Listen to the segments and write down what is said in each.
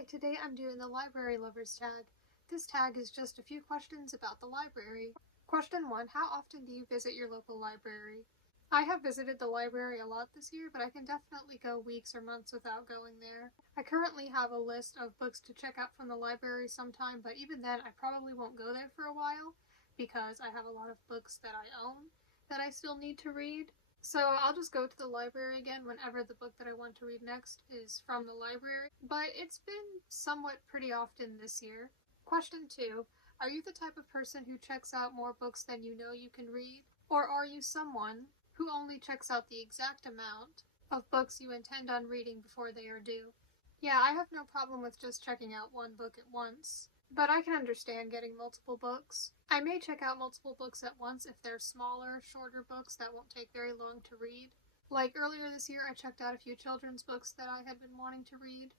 Hi, today I'm doing the Library Lovers tag. This tag is just a few questions about the library. Question 1. How often do you visit your local library? I have visited the library a lot this year, but I can definitely go weeks or months without going there. I currently have a list of books to check out from the library sometime, but even then I probably won't go there for a while because I have a lot of books that I own that I still need to read. So I'll just go to the library again whenever the book that I want to read next is from the library, but it's been somewhat pretty often this year. Question 2. Are you the type of person who checks out more books than you know you can read? Or are you someone who only checks out the exact amount of books you intend on reading before they are due? Yeah, I have no problem with just checking out one book at once, but I can understand getting multiple books. I may check out multiple books at once if they're smaller, shorter books that won't take very long to read. Like earlier this year, I checked out a few children's books that I had been wanting to read.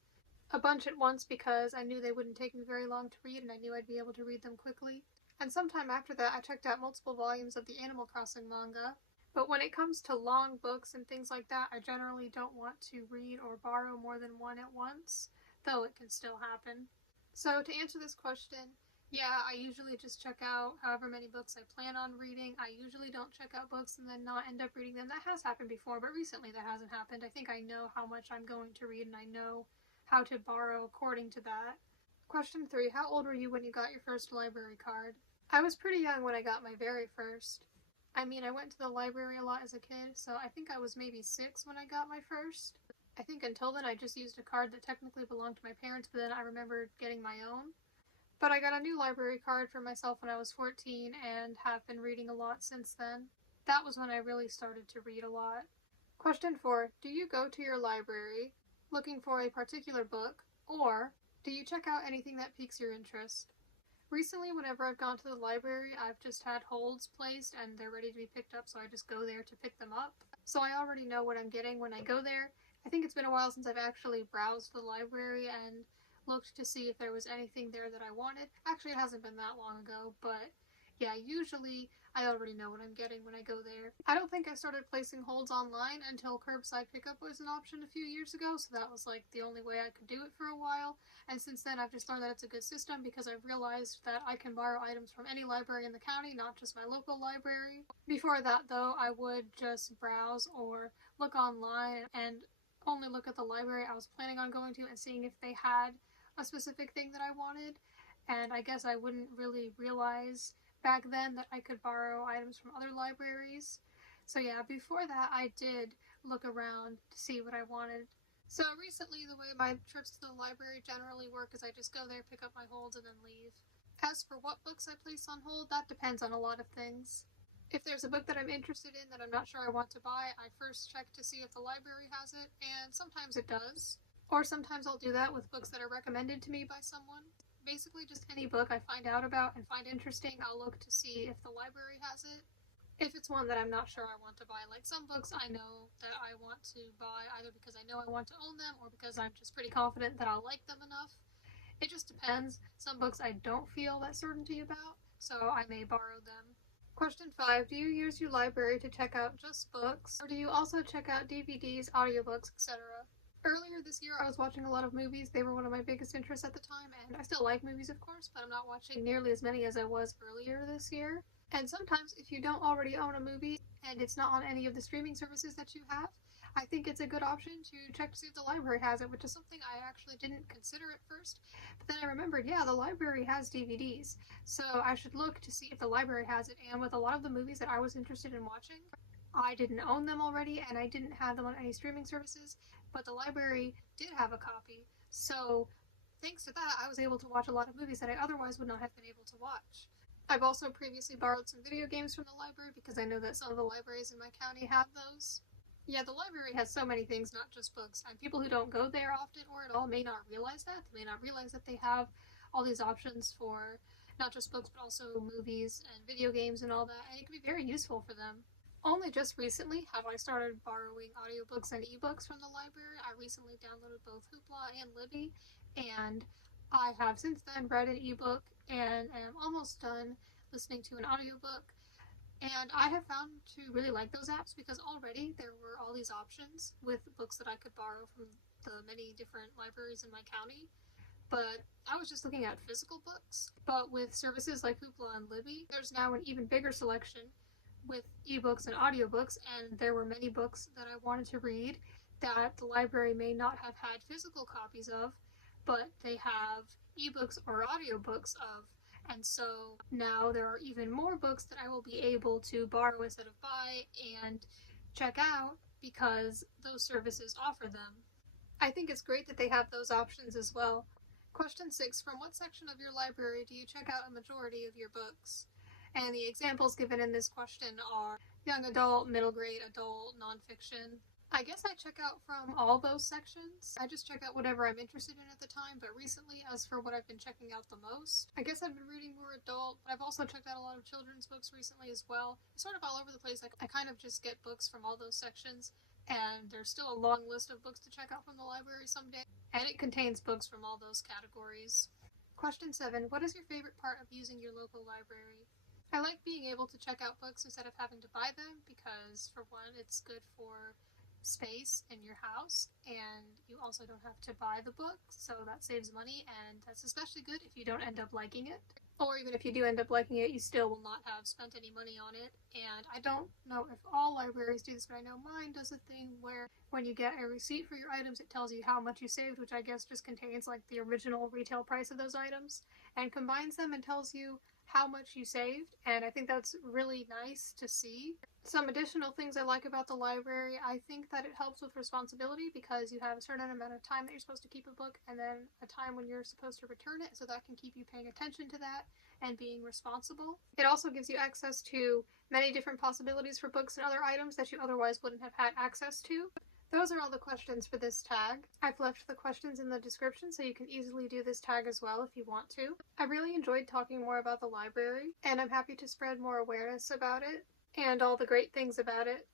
A bunch at once because I knew they wouldn't take me very long to read and I knew I'd be able to read them quickly. And sometime after that, I checked out multiple volumes of the Animal Crossing manga. But when it comes to long books and things like that, I generally don't want to read or borrow more than one at once, though it can still happen. So to answer this question, yeah, I usually just check out however many books I plan on reading. I usually don't check out books and then not end up reading them. That has happened before, but recently that hasn't happened. I think I know how much I'm going to read and I know how to borrow according to that. Question 3. How old were you when you got your first library card? I was pretty young when I got my very first. I went to the library a lot as a kid, so I think I was maybe 6 when I got my first. I think until then I just used a card that technically belonged to my parents, but then I remembered getting my own. But I got a new library card for myself when I was 14 and have been reading a lot since then. That was when I really started to read a lot. Question 4. Do you go to your library looking for a particular book, or do you check out anything that piques your interest? Recently, whenever I've gone to the library, I've just had holds placed and they're ready to be picked up, so I just go there to pick them up. So I already know what I'm getting when I go there. I think it's been a while since I've actually browsed the library and looked to see if there was anything there that I wanted. Actually, it hasn't been that long ago, but yeah, usually I already know what I'm getting when I go there. I don't think I started placing holds online until curbside pickup was an option a few years ago, so that was like the only way I could do it for a while. And since then, I've just learned that it's a good system because I've realized that I can borrow items from any library in the county, not just my local library. Before that, though, I would just browse or look online and only look at the library I was planning on going to and seeing if they had a specific thing that I wanted. And I guess I wouldn't really realize back then that I could borrow items from other libraries. So yeah, before that I did look around to see what I wanted. So recently the way my trips to the library generally work is I just go there, pick up my holds, and then leave. As for what books I place on hold, that depends on a lot of things. If there's a book that I'm interested in that I'm not sure I want to buy, I first check to see if the library has it, and sometimes it does. Or sometimes I'll do that with books that are recommended to me by someone. Basically just any book I find out about and find interesting, I'll look to see if the library has it. If it's one that I'm not sure I want to buy, like some books I know that I want to buy either because I know I want to own them or because I'm just pretty confident that I'll like them enough. It just depends. Some books I don't feel that certainty about, so I may borrow them. Question 5. Do you use your library to check out just books, or do you also check out DVDs, audiobooks, etc.? Earlier this year I was watching a lot of movies. They were one of my biggest interests at the time, and I still like movies of course, but I'm not watching nearly as many as I was earlier this year. And sometimes if you don't already own a movie and it's not on any of the streaming services that you have, I think it's a good option to check to see if the library has it, which is something I actually didn't consider at first. But then I remembered, yeah, the library has DVDs, so I should look to see if the library has it. And with a lot of the movies that I was interested in watching, I didn't own them already and I didn't have them on any streaming services, but the library did have a copy. So thanks to that, I was able to watch a lot of movies that I otherwise would not have been able to watch. I've also previously borrowed some video games from the library because I know that some of the libraries in my county have those. Yeah, the library has so many things, not just books, and people who don't go there often or at all may not realize that. They may not realize that they have all these options for not just books but also movies and video games and all that, and it can be very useful for them. Only just recently have I started borrowing audiobooks and ebooks from the library. I recently downloaded both Hoopla and Libby, and I have since then read an ebook and am almost done listening to an audiobook. And I have found to really like those apps because already there were all these options with books that I could borrow from the many different libraries in my county. but I was just looking at physical books. But with services like Hoopla and Libby, there's now an even bigger selection with ebooks and audiobooks, and there were many books that I wanted to read that the library may not have had physical copies of, but they have ebooks or audiobooks of. And so now there are even more books that I will be able to borrow instead of buy and check out because those services offer them. I think it's great that they have those options as well. Question 6. From what section of your library do you check out a majority of your books? And the examples given in this question are young adult, middle grade, adult, nonfiction. I guess I check out from all those sections. I just check out whatever I'm interested in at the time, but recently, as for what I've been checking out the most, I guess I've been reading more adult, but I've also checked out a lot of children's books recently as well. It's sort of all over the place. I kind of just get books from all those sections, and there's still a long list of books to check out from the library someday, and it contains books from all those categories. Question 7. What is your favorite part of using your local library? I like being able to check out books instead of having to buy them because, for one, it's good for space in your house, and you also don't have to buy the book, so that saves money, and that's especially good if you don't end up liking it. Or even if you do end up liking it, you still will not have spent any money on it. And I don't know if all libraries do this, but I know mine does a thing where when you get a receipt for your items, it tells you how much you saved, which I guess just contains like the original retail price of those items, and combines them and tells you how much you saved, and I think that's really nice to see. Some additional things I like about the library, I think that it helps with responsibility because you have a certain amount of time that you're supposed to keep a book and then a time when you're supposed to return it, so that can keep you paying attention to that and being responsible. It also gives you access to many different possibilities for books and other items that you otherwise wouldn't have had access to. Those are all the questions for this tag. I've left the questions in the description so you can easily do this tag as well if you want to. I really enjoyed talking more about the library, and I'm happy to spread more awareness about it and all the great things about it.